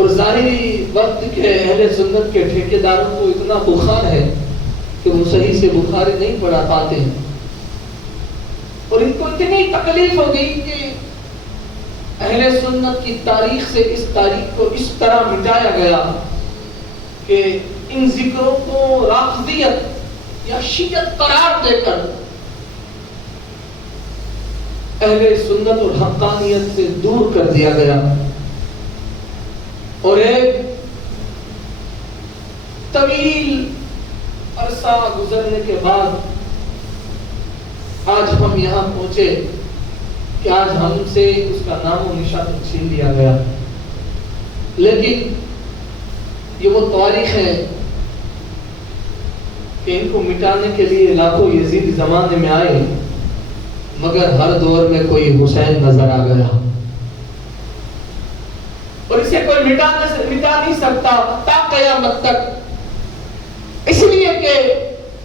اور ظاہری وقت کے اہل سنت کے ٹھیکیداروں کو اتنا بخار ہے کہ وہ صحیح سے بخاری نہیں پڑھا پاتے ہیں، اور ان کو اتنی تکلیف ہو گئی کہ اہل سنت کی تاریخ سے اس تاریخ کو اس طرح مٹایا گیا کہ ان ذکروں کو رافضیت یا شیعت قرار دے کر اہل سنت اور حقانیت سے دور کر دیا گیا، اور ایک طویل عرصہ گزرنے کے بعد آج ہم یہاں پہنچے کہ آج ہم سے اس کا نام و نشان چھین لیا گیا۔ لیکن یہ وہ تاریخ ہے کہ ان کو مٹانے کے لیے لاکھوں یزید زمانے میں آئے، مگر ہر دور میں کوئی حسین نظر آ گیا، اور اسے کوئی مٹا نہیں سکتا تا قیامت تک، اس لیے کہ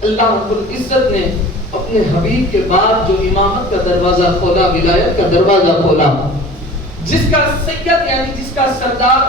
اللہ رب العزت نے اپنے حبیب کے بعد جو امامت کا دروازہ کھولا، ولایت کا دروازہ کھولا، جس کا سید یعنی جس کا سردار،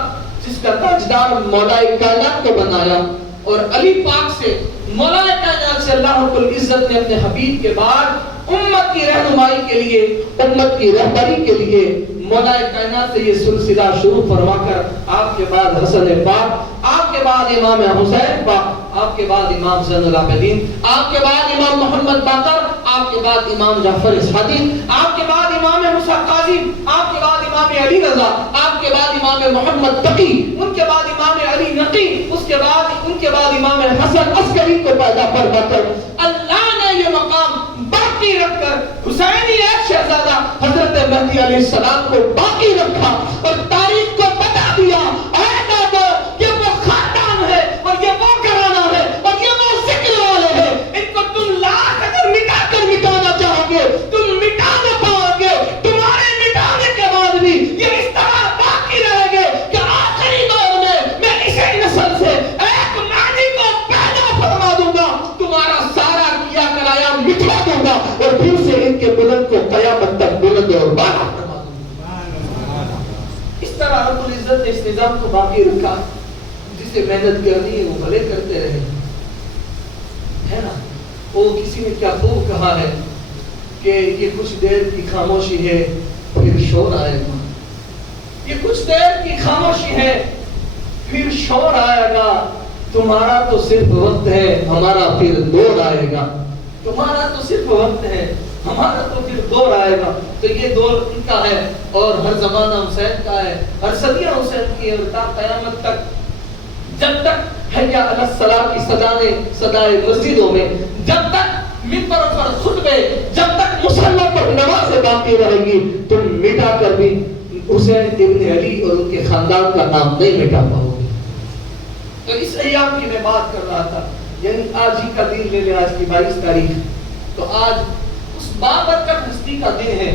جس کا تاجدار مولا کائنات کو بنایا، اور علی پاک سے مولا کائنات سے اللہ رب العزت نے اپنے حبیب کے بعد امت کی رہنمائی کے لیے، امت کی رہبری کے لیے مولا کائنات سے یہ سلسلہ شروع فرما کر آپ کے بعد حسن پاک، آپ کے بعد امام حسین پاک، آپ کے بعد امام زین العابدین، آپ کے بعد امام محمد باقر، آپ کے بعد امام جعفر صادق، آپ کے بعد امام موسیٰ کاظم، آپ کے بعد امام علی رضا، آپ کے بعد امام محمد تقی، ان کے بعد امام علی نقی، اس کے بعد ان کے بعد امام حسن عسکری کو پیدا فرما کر اللہ نے یہ مقام باقی رکھ کر حسینی ایک شہزادہ حضرت مہدی علیہ السلام کو باقی رکھا، اور تاریخ کو بتا دیا اے بابا یہ وہ خاندان ہے، اور یہ وہ گھرانہ ہے، اور یہ وہ ذکر والے ہیں، ان کو تم لاکھ اگر مٹا کر مٹانا چاہو گے تم مٹا نہ پاؤ گے، تمہارے مٹانے کے بعد بھی یہ اس طرح باقی رہے گے کہ آخری دور میں اسی نسل سے ایک مہدی کو پیدا فرما دوں گا، تمہارا سارا کیا کرایا مٹا دوں گا، اور پھر سے ان کے بلند کو قیامت تک بلند اور بالا فرما دوں گا۔ اس طرح رب العزت نے اس نظام کو باقی رکھا، جسے محنت کرنی ہے وہ بھلے کرتے رہے، ہے نا؟ وہ کسی نے کیا خوب کہا ہے کہ یہ کچھ دیر کی خاموشی ہے پھر شور آئے گا، یہ کچھ دیر کی خاموشی ہے پھر شور آئے گا، تمہارا تو صرف وقت ہے ہمارا پھر دور آئے گا، تمہارا تو صرف وقت ہے ہمارا تو پھر دور آئے گا۔ تو یہ دور ان کا ہے، اور ہر زمانہ حسین کا ہے، ہر صدیہ حسین کی ہے، اور تا قیامت تک جب تک حی علی الصلاۃ کی صدائے مسجدوں میں، جب تک منبروں پر خطبے، جب تک مصلی پر نمازیں باقی رہیں گی، تم مٹا کر بھی حسین ابن علی اور ان کے خاندان کا نام نہیں مٹا پاؤ گے۔ تو اس ایام کی میں بات کر رہا تھا، یعنی آج ہی کا دن لے لیں، آج کی 22 تاریخ، تو آج اس بابرکت ہستی کا دن ہے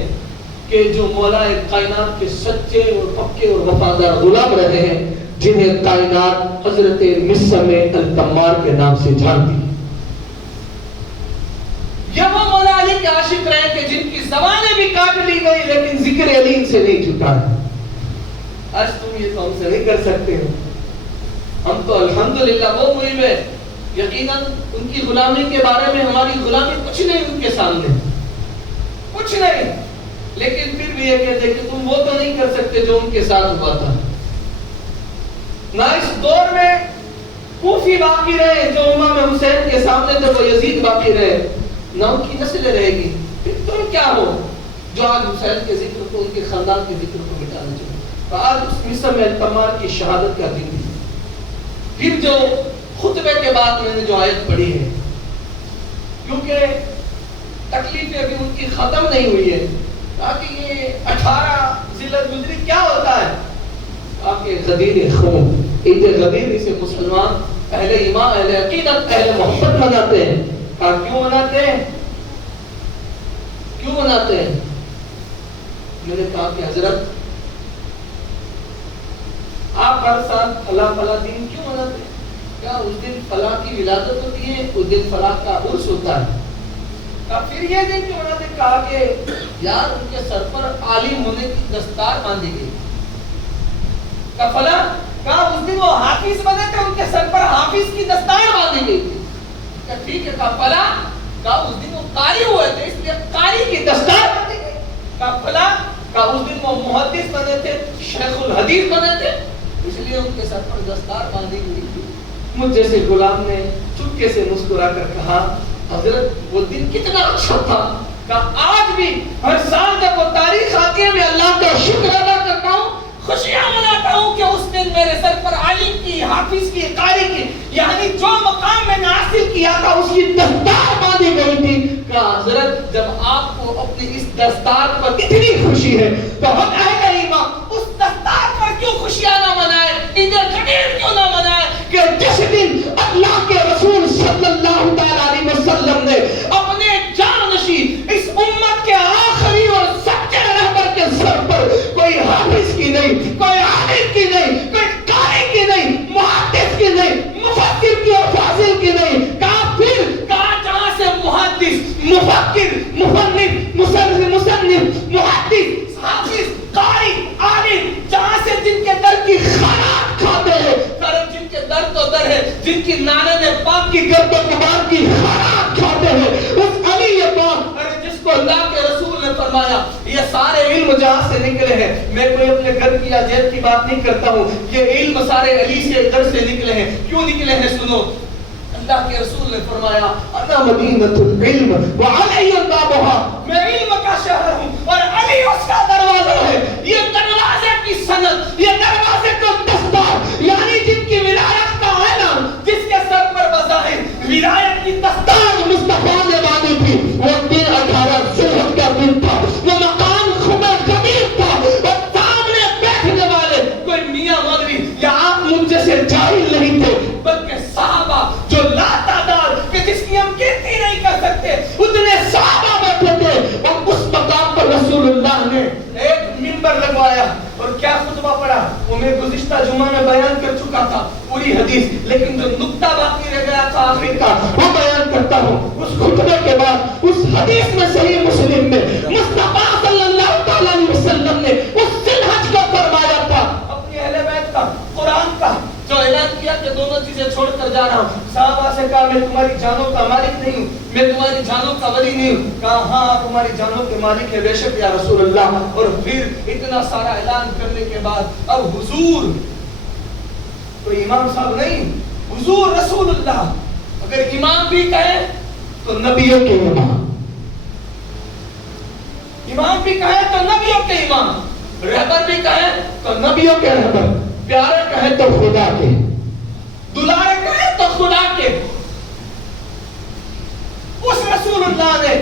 کہ جو مولا کائنات کے سچے اور پکے اور وفادار غلام رہے ہیں، جنہیں کائنات حضرت مسم التمار کے نام سے جانتی۔ یہ وہ مولا علی کے عاشق رہے کہ جن کی زبانیں بھی کاٹ لی گئی لیکن ذکر علی ان سے نہیں چھٹا ہے۔ آج تم یہ تو ہم سے نہیں کر سکتے ہو، ہم تو الحمدللہ وہ مہم ہے، یقیناً ان کی غلامی کے بارے میں ہماری غلامی کچھ نہیں ان کے سامنے، کچھ نہیں، لیکن پھر بھی یہ کہتے ہیں کہ تم وہ تو نہیں کر سکتے جو ان کے ساتھ ہوا تھا۔ نہ اس دور میں کوفی باقی رہے جو امام حسین کے سامنے تھے، وہ یزید باقی رہے، نہ ان کی نسل رہے گی، پھر تم کیا ہو جو آج حسین کے ذکر کو، ان کے خاندان کے ذکر کو مٹانا چاہتے۔ تو آج اس مسم التمار کی شہادت کا دن ہے۔ پھر جو خطبے کے بعد میں نے جو آیت پڑھی ہے، کیونکہ تکلیفیں ابھی ان کی ختم نہیں ہوئی ہے، تاکہ یہ 18 ذی الحجہ کیا ہوتا ہے، تاکہ غدیر خون، عید غدیر اسے مسلمان اہل ایمان، اہل عقیدت، اہل محبت مناتے ہیں۔ کیوں مناتے ہیں؟ کیوں مناتے ہیں؟ میں نے کہا کہ حضرت آپ ہر سال فلاں فلاں دن کیوں مناتے ہیں؟ کیا اس دن فلاں کی ولادت ہوتی ہے، اس دن فلاں کا عرس ہوتا ہے؟ پھر یہ دن کیوں مناتے ہیں؟ کہا کہ یار ان کے سر پر عالم ہونے کی دستار باندھی گئی۔ فلاں کہا اس دن وہ حافظ بنے تھے، ان کے سر پر حافظ کی دستار باندھی گئی تھی. کہا ٹھیک ہے. کہا فلاں. کہا اس دن وہ قاری ہوئے تھے اس لیے قاری کی دستار باندھی گئی. کہا فلاں. کہا اس دن وہ محدث بنے تھے، شیخ الحدیث بنے تھے اس لیے ان کے سر پر دستار باندھی گئی تھی. مجھ جیسے غلام نے چپکے سے مسکرا کر کہا حضرت وہ دن کتنا اچھا تھا. کہا آج بھی ہر سال جب وہ تاریخ آتی ہے میں اللہ کا شکر ادا کرتا ہوں، خوشیاں مناتا ہوں کہ اس دن میرے سر پر عالم کی، حافظ کی، قاری کی، یعنی جو مقام میں نے حاصل کیا تھا اس کی دستار باندھی گئی تھی. کہا حضرت جب آپ کو اپنی اس دستار پر اتنی خوشی ہے تو ہم اہل ایمان اس دستار پر کیوں خوشیاں نہ منائیں، عید الفطر کیوں نہ منائیں کہ جس دن اللہ کے رسول صلی اللہ تعالی علیہ وسلم نے اپنے جانشی اس امت کے آخری اور سچے رہبر کے سر پر کوئی حافظ کی نہیں، کوئی عالم کی نہیں، کوئی قاری کی نہیں، محدث کی نہیں، مفکر کی اور فاضل کی نہیں. کہا پھر کہا جہاں سے محدث، مفکر، مفنن، مصنف، محدث، حافظ، قاری، عالم، جہاں سے جن کے در کی خیرات کھاتے ہیں، جن کے در تو در ہے، جن کی نانن پاک کی گرد و غبار کی خیرات کھاتے ہیں، اس علی پاک جس کو اللہ کے رسول نے فرمایا یہ سارے علم جہاں سے نکلے ہیں، میں کوئی اپنے گھر کی یا جیب کی بات نہیں کرتا ہوں، یہ علم سارے علی سے در سے نکلے ہیں. کیوں نکلے ہیں سنو. اللہ کے رسول نے فرمایا انا مدینۃ العلم وعلی بابها، میں علم کا شہر ہوں اور علی اس کا دروازہ ہے. یہ دروازے کی سند، یہ دروازے کو دستار، یعنی جن کی ولایت کا اعلان، جس کے سر پر بظاہر ولایت کی دستار مصطفیٰ نے باندھی تھی، وہ دن 18 ذوالحج کا دن تھا، وہ مقام خبر کبیر تھا، اور سامنے بیٹھنے والے کوئی میاں مولوی یا آپ مجھ جیسے جاہل نہیں تھے، بلکہ صحابہ جو لا تعداد کہ جس کی ہم گنتی نہیں کر سکتے اتنے صحابہ بیٹھے تھے. اور اس مقام پر رسول اللہ نے ایک منبر لگوایا اور کیا خطبہ پڑھا. وہ میں گزشتہ جمعہ میں بیان کر چکا تھا پوری حدیث، لیکن جو نقطہ باقی رہ گیا تھا آخر کا وہ بیان کرتا ہوں. اس خطبے کے بعد اس حدیث میں صحیح مسلم میں مصطفیٰ صلی اللہ تعالی علیہ وسلم نے اس ذوالحج کو فرمایا تھا، اپنی اہل بیت کا، قرآن کا جو اعلان کیا کہ دونوں چیزیں چھوڑ کر جا رہا ہوں. صحابہ سے کہا میں تمہاری جانوں کا مالک نہیں ہوں، میں تمہاری جانوں کا ولی نہیں ہوں. کہا ہاں آپ ہماری جانوں کے مالک ہے بے شک یا رسول اللہ. اور پھر اتنا سارا اعلان کرنے کے بعد اب حضور کوئی امام صاحب نہیں، حضور رسول اللہ. اگر امام بھی کہے تو نبیوں کے امام، امام بھی کہے تو نبیوں کے امام، رہبر بھی کہے تو نبیوں کے رہبر، پیارے کہے تو خدا کے، دلارے کہے تو خدا کے. اس رسول اللہ نے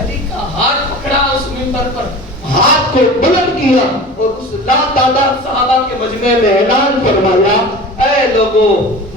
علی کا ہاتھ پکڑا اس منبر پر، ہاتھ کو بلند کیا اور اس لا تعداد صحابہ کے مجمع میں اعلان فرمایا اے لوگو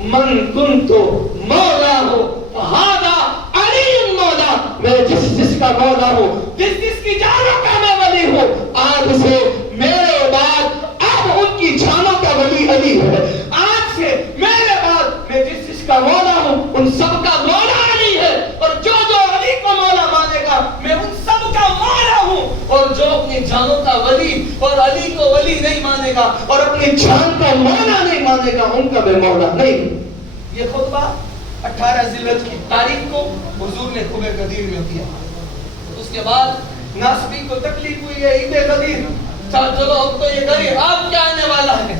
من کنتو مولا ہو فہذا علی مولا، میں جس کا مولا ہوں، جس کی جانوں کا میں ولی ہوں، آج سے میرے بعد اب ان کی جانوں کا ولی علی ہے. آج سے میرے بعد میں جس کا مولا ہوں ان سب کا مولا علی ہے، اور جو علی کو مولا مانے گا میں ان سب کا مولا ہوں. اور جو اپنی جانوں کا ولی اور علی کو ولی نہیں مانے گا اور اپنی جان کا مولا نہیں مانے گا ان کا میں مولا نہیں. یہ خطبہ 18 ذوالحج کی تاریخ کو حضور نے خبر غدیر میں کیا. اس کے بعد ناصبی کو تکلیف ہوئی ہے عید غدیر، چلو اب تو یہ غدیر اب کیا آنے والا ہے.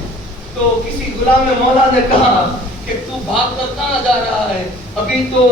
تو کسی غلام مولا نے کہا کہ تو بھاگ کر کہاں جا رہا ہے، ابھی تو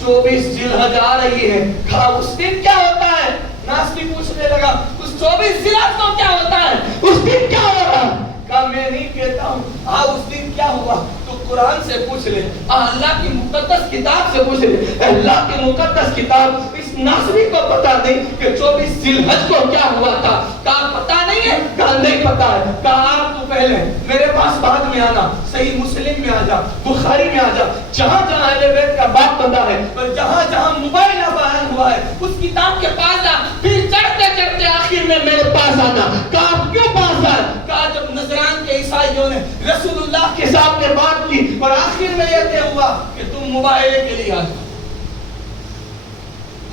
24 ذوالحج آ رہی ہے. کہا اس دن کیا ہوتا ہے؟ ناصبی پوچھنے لگا اس 24 ذوالحج کو کیا ہوتا ہے، اس دن کیا ہو رہا ہے؟ کہا میں نہیں کہتا ہوں، اس دن کیا ہوا تو قرآن سے پوچھ لے، اللہ کی مقدس کتاب سے پوچھ لے. اللہ کی مقدس کتاب اس ناصری کو پتا نہیں کہ 24 ذوالحج کو کیا ہوا تھا. کہا پتا نہیں ہے؟ کہا نہیں پتا ہے. کہا آپ تو پہلے میرے پاس بعد میں آنا، صحیح مسلم میں آ جا، بخاری میں آ جا، جہاں جہاں اہل بیت کا باب بندہ ہے اور جہاں جہاں موبائل بیان ہوا ہے اس کتاب کے پاس آ، پھر چڑھتے چڑھتے آخر میں میرے پاس آنا. کہا کیوں پاس آئے؟ کہا جب نظران کے عیسائیوں نے رسول اللہ کے سامنے بات کی اور آخر میں یہ طے ہوا کہ تم مباہلے کے لیے آ جاؤ،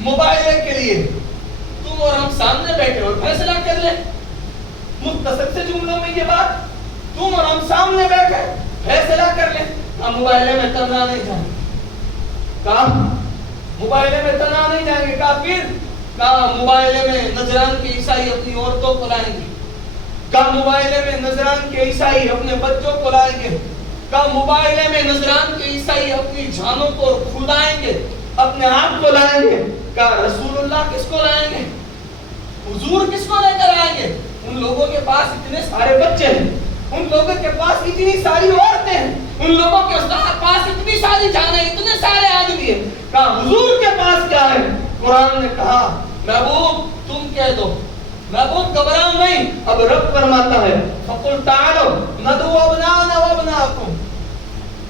مباہلے کے لیے اور ہم سامنے بیٹھے اور فیصلہ کر لیں. مختصر سے جملوں میں یہ بات تم اور ہم سامنے بیٹھے فیصلہ کر لیں. موبائل میں تنہا نہیں جائیں گے. کہا موبائل میں تنہا نہیں جائیں گے. کہا پھر کہا موبائل میں نجران کے عیسائی اپنی عورتوں کو لائیں گے. کہا موبائل میں نجران کے عیسائی اپنے بچوں کو لائیں گے. کہا موبائل میں نجران کے عیسائی اپنی جانوں کو کھدائیں گے, اپنے آپ کو لائیں گے. کہا رسول اللہ کس کو لائیں گے, حضور کس کو لے کر آئیں گے؟ ان لوگوں کے پاس اتنے سارے بچے ہیں, ان لوگوں کے پاس اتنی ساری عورتیں ہیں, ان لوگوں کے پاس اتنی ساری جانیں, اتنے سارے آدمی ہیں. کہا حضور کے پاس کیا ہے؟ قرآن نے کہا محبوب تم کہہ دو, محبوب گھبراؤ نہیں. اب رب فرماتا ہے فقل تعالوا ندعو ابناءنا وابناءکم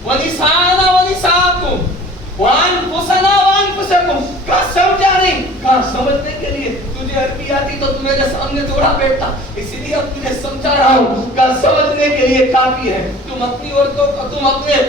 ونساءنا ونساءکم وانفسنا وانفسکم. کہا سمجھا نہیں؟ کہا سمجھنے کے لیے تجھے عربی آتی تو تم میرے سامنے تھوڑا بیٹھتا, اسی لیے اب تجھے سمجھا رہا ہوں. کہا سمجھنے کے لیے کافی ہے, تم اپنی عورتوں کو, تم اپنے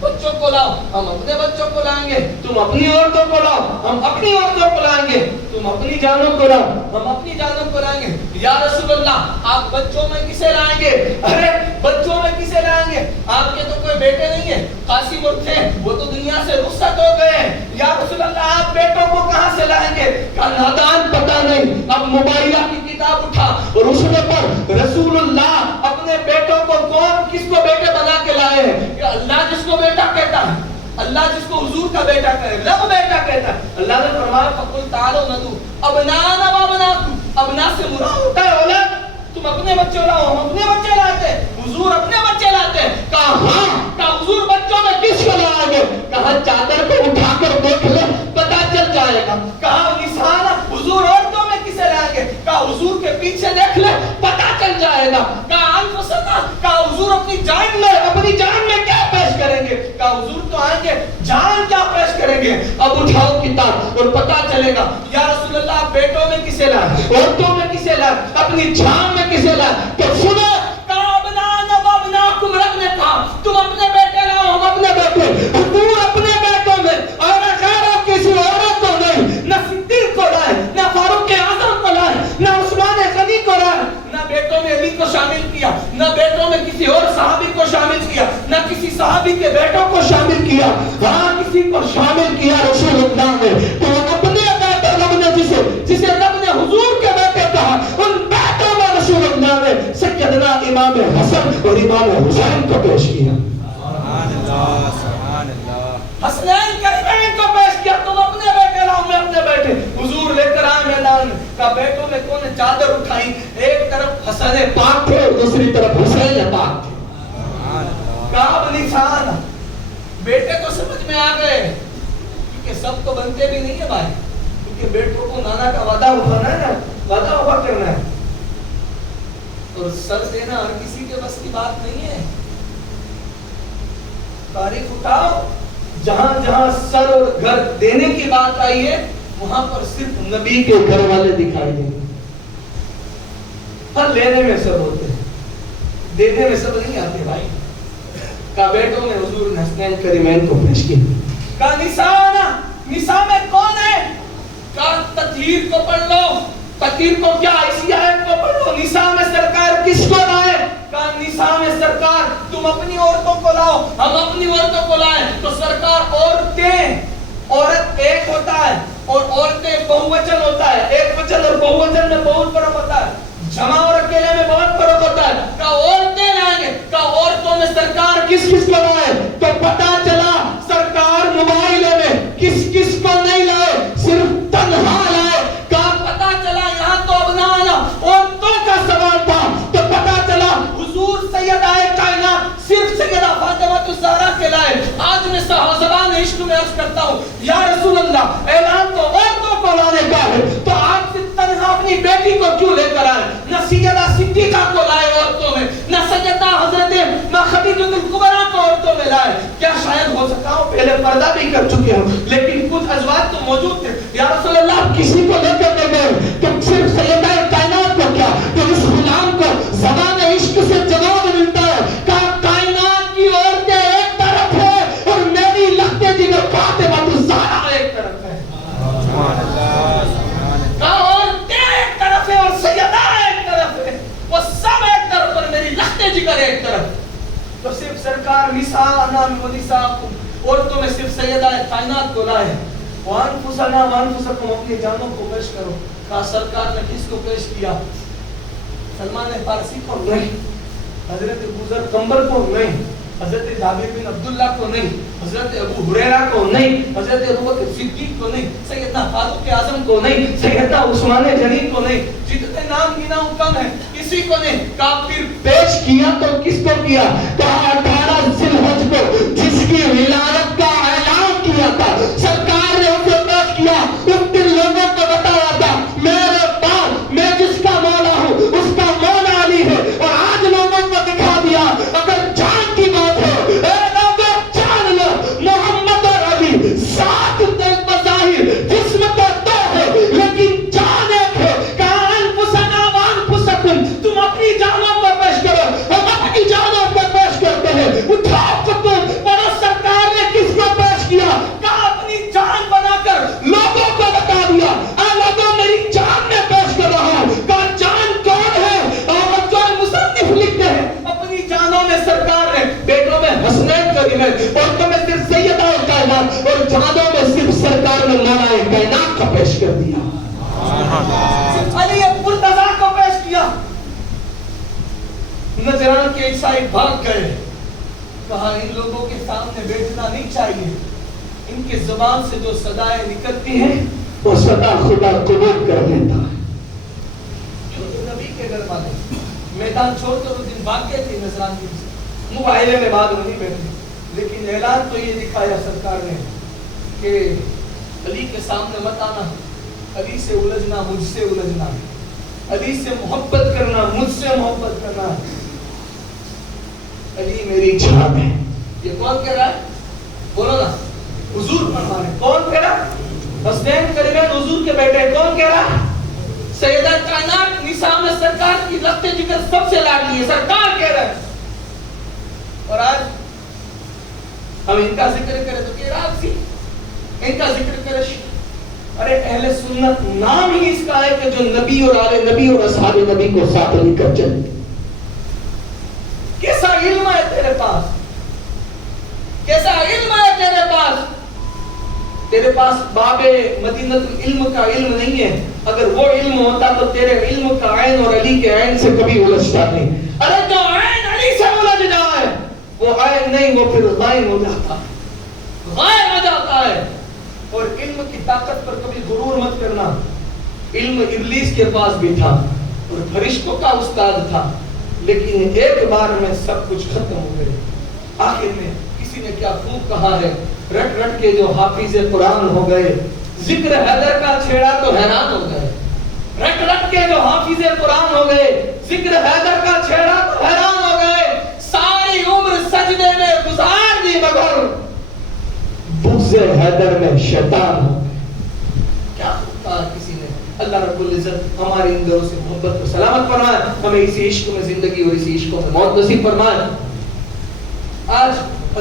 بچوں کو لاؤ, ہم اپنے بچوں کو لائیں گے. تم اپنی عورتوں کو لاؤ, ہم اپنی عورتوں کو لائیں گے. تم اپنی جانوں کو لاؤ, ہم اپنی جانوں کو لائیں گے. یا رسول اللہ آپ بچوں میں کسے لائیں گے؟ ارے بچوں میں کسے لائیں گے؟ آپ کے تو کوئی بیٹے نہیں ہیں, قاسم اور تھے وہ تو دنیا سے رخصت ہو گئے. یا رسول اللہ آپ بیٹوں کو کہاں سے لائیں گے؟ کہا نادان پتہ نہیں. اب موبائلہ کی کتاب اٹھا اور اس میں پر رسول اللہ اپنے بیٹوں کو کون کس کو بیٹے بنا کے لائے ہیں؟ کہ اللہ جس کو بیٹا کہتا ہے, اللہ جس کو حضور کا بیٹا کہے, رب بیٹا کہتا ہے. اللہ نے فرمایا فقل تعالوا ندعو ابناءنا وابناءکم. ابنا سے مراد ہوتا ہے اولاد. تم اپنے بچے لاؤ, ہم اپنے بچے لاتے ہیں, حضور اپنے بچے لاتے ہیں. کہا ہاں. کہا حضور بچوں میں کس کو لائیں گے؟ کہا چادر کو اٹھا کر دیکھ لے پتہ چل جائے گا. کہا نساء حضور عورتوں میں کسے لائیں گے؟ کہا حضور کے پیچھے دیکھ لے پتہ چل جائے گا. کہا انفسنا, کہا حضور اپنی جان میں کیا پیش کریں گے؟ کہا حضور تو آئیں گے, جان کیا پیش کریں گے؟ اب اٹھاؤ کتاب اور پتہ چلے گا. یا رسول اللہ بیٹوں میں کسے لائیں, عورتوں میں کسے لائیں, اپنی جان میں کسے لائیں؟ تو سنو, کہا ابناءنا وابناءکم. رب نے کہا تم اپنے بیٹے لاؤ, ہم اپنے بیٹے. حضور اپنے بیٹوں میں اور غیر کسی عورت کو نہیں, نہ صدیق کو لائے, نہ فاروق اعظم کو لائے, نہ عثمان غنی کو لائے, نہ بیٹوں میں علی کو شامل کیا, نہ بیٹوں میں کسی اور صحابی کو شامل کیا, نہ کسی صحابی کے بیٹوں کو شامل کیا. ہاں کسی کو شامل کیا رسول اللہ نے. تو اپنے بیٹے رب نے جسے رب نے حضور کے بیٹے کہا, ان بیٹوں میں رسول اللہ نے سیدنا امام حسن اور امام حسین کو پیش کیا. سبحان اللہ, سبحان اللہ. حسنین کریمین کو پیش کیا. تم اپنے بیٹے لاؤ, میں اپنے بیٹے. حضور لے کر آئے میدان میں. کہا بیٹوں میں کون نے چادر اٹھائی, ایک طرف حسن پاک تھے اور دوسری طرف حسین پاک تھے. کہا اب نشان بیٹے تو سمجھ میں آ گئے, کیونکہ سب تو بنتے بھی نہیں ہے بھائی, کیونکہ بیٹوں کو نانا کا وعدہ اٹھانا ہے نا, وعدہ وفا کرنا ہے, اور سر دینا ہر کسی کے بس کی بات نہیں ہے. تاریخ اٹھاؤ, جہاں جہاں سر اور گھر دینے کی بات آئی ہے وہاں پر صرف نبی کے گھر والے دکھائی دیں گے. ہر لینے میں سب ہوتے ہیں, دینے میں سب نہیں آتے بھائی. کہا بیٹوں میں حضور نے حسنین کریمین کو پیش کیا. کہا نساء میں کون ہے؟ کہا تطہیر کو پڑھ لو. تطہیر کو کیا, اسی آیت کو پڑھ لو. نساء میں سرکار کس کو لائے؟ کہا نساء میں سرکار تم اپنی عورتوں کو لاؤ, ہم اپنی عورتوں کو لائیں. تو سرکار عورتیں, عورت ایک ہوتا ہے اور عورتیں بہووچن ہوتا ہے. ایک وچن اور بہووچن میں بہت فرق ہوتا ہے, جمع اور اکیلے میں بہت فرق ہوتا ہے. کہا عورتیں لائیں گے. کہا عورتوں میں سرکار کس کس کو لائے؟ تو پتا چلا سرکار موبائل میں کس کس کو نہیں لائے, صرف تنہا لائے. کہا پتا چلا یہاں تو ابناءنا عورتوں کا سوال تھا, تو پتا چلا حضور سیدہ کائنات صرف سیدہ فاطمہ الزہرا کے لائے. آج میں زبان عشق میں عرض کرتا ہوں یا رسول اللہ اعلان تو عورتوں کو لانے کا ہے, تو آپ سے تنہا اپنی بیٹی کو کیوں لے کر آئے؟ نہ سیدہ صدیقہ کو لائے عورتوں میں, نہ سیدہ حضرت خدیجہ الکبریٰ کو عورتوں میں لائے. کیا شاید ہو سکتا ہوں پہلے پردہ بھی کر چکے ہوں, لیکن کچھ ازواج تو موجود تھے. یا رسول اللہ کسی کو لے کر لے گئے تو صرف سیدہ کائنات کو کیا, تو اس غلام کو زبان عشق سے جواب ملتا ہے. کہا کائنات کی عورتیں ایک طرف ہے اور میری لختے جگر فاطمہ الزہرا ایک طرف ہے. سبحان اللہ. عورتیں ایک طرف ہے اور سیدہ ایک طرف ہے, وہ سب ایک طرف, اور میری لختے ذکر ہے ایک طرف تو صرف سرکار نساءنا و نساءکم، عورتوں میں صرف سیدہ کائنات کو لائے، وانفسنا وانفسکم، اپنی جانوں کو پیش کرو. کہا سرکار نے کس کو پیش کیا؟ سلمان فارسی کو نہیں، حضرت ابوذر قمبر کو نہیں، حضرت جابر بن عبداللہ کو نہیں، حضرت ابو ہریرہ کو نہیں، حضرت ابوبکر صدیق کو نہیں، سیدنا فاروق اعظم کو نہیں، سیدنا عثمان غنی کو نہیں، جتنے نام گنا کم ہے کسی کو نہیں. کہا پھر پیش کیا تو کس کو کیا؟ کہا 18 ذی الحج کو جس کی ولادت کا اعلان کیا تھا سرکار نے اسے پیش کیا. اس دن لوگوں کو بتایا تھا میرے پاس میں جس کا مولا ہوں اس کا مولا علی ہے، اور آج لوگوں کو دکھا دیا اگر جان کی بات ہے اے لوگوں جان لو محمد اور علی ساتھ بظاہر جسم تو دو ہے لیکن جان ایک ہے. کہا انفسنا وانفسکم، تم اپنی جانوں کو پیش کرو، ہم اپنی جانوں کو پیش کرتے ہیں. اٹھاؤ فتن پڑھو سرکار نے کس کو پیش کیا؟ کہا اپنی جان بنا کر لوگوں کو بتا دیا اے لوگوں میری جان میں پیش کر رہا ہوں. کہا جان کون ہے؟ اور جو مصنف لکھتے ہیں اپنی جانوں میں سرکار نے بیٹوں میں حسنین کریمین، عورتوں میں صرف سیدہ کائنات اور جانوں میں صرف سرکار نے مولا کائنات کا پیش کر دیا. علی مرتضیٰ کو پیش کیا. نجران کے عیسائی بھاگ گئے. کہا ان لوگوں کے سامنے بیٹھنا نہیں چاہیے، ان کے زبان سے جو صدائیں نکلتی ہیں وہ صدا خدا قبول کر لیتا ہے. نبی کے گھر والے میدان چھوڑ کر اس دن بھاگ گئے تھے نجران کی، مباہلے میں بعد نہیں بیٹھے، لیکن اعلان تو یہ دکھایا سرکار نے کہ علی کے سامنے مت آنا، علی سے الجھنا مجھ سے الجھنا، علی سے محبت کرنا مجھ سے محبت کرنا. علی میری جان ہے. یہ کون کہہ رہا ہے؟ بولو نا. حضور فرما رہے. کون کہہ رہا؟ حسنین کریمین حضور کے بیٹے. کون کہہ رہا؟ سیدہ کائنات نساء میں سرکار کی لفظ ذکر سب سے لاڈلی ہے، سرکار کہہ رہا ہے. اور آج ہم ان کا ذکر کریں تو کہ راضی، ان کا ذکر کرے. ارے اہل سنت نام ہی اس کا ہے کہ جو نبی اور آل نبی اور اصحاب نبی کو ساتھ لے کر چلے. کیسا علم ہے تیرے پاس، کیسا علم ہے تیرے پاس. تیرے پاس باب مدینۃ العلم کا علم نہیں ہے. اگر وہ علم ہوتا تو تیرے علم کا عین اور علی کے عین سے کبھی الجھتا نہیں. ارے جو عین علی سے الجھ جائے وہ عین نہیں، وہ پھر غائب ہو جاتا ہے، غائب ہو جاتا ہے. اور علم کی طاقت پر کبھی غرور مت کرنا. علم ابلیس کے پاس بھی تھا اور فرشتوں کا استاد تھا، لیکن ایک بار میں سب کچھ ختم ہو گئے. آخر میں کسی نے کیا خوب کہا ہے، رٹ رٹ کے جو حافظ قرآن ہو گئے، ذکر حیدر کا چھیڑا تو حیران ہو گئے. رٹ رٹ کے جو حافظ قرآن ہو گئے، ذکر حیدر کا چھیڑا تو حیران ہو گئے. ساری عمر سجدے میں گزار دی مگر بغض حیدر میں شیطان ہو گئے. کیا خوب کہا کسی نے. اللہ رب العزت ہماری ان دلوں سے محبت کو سلامت فرمائے، ہمیں اسی عشق میں زندگی اور اسی عشق میں موت نصیب فرمائے. آج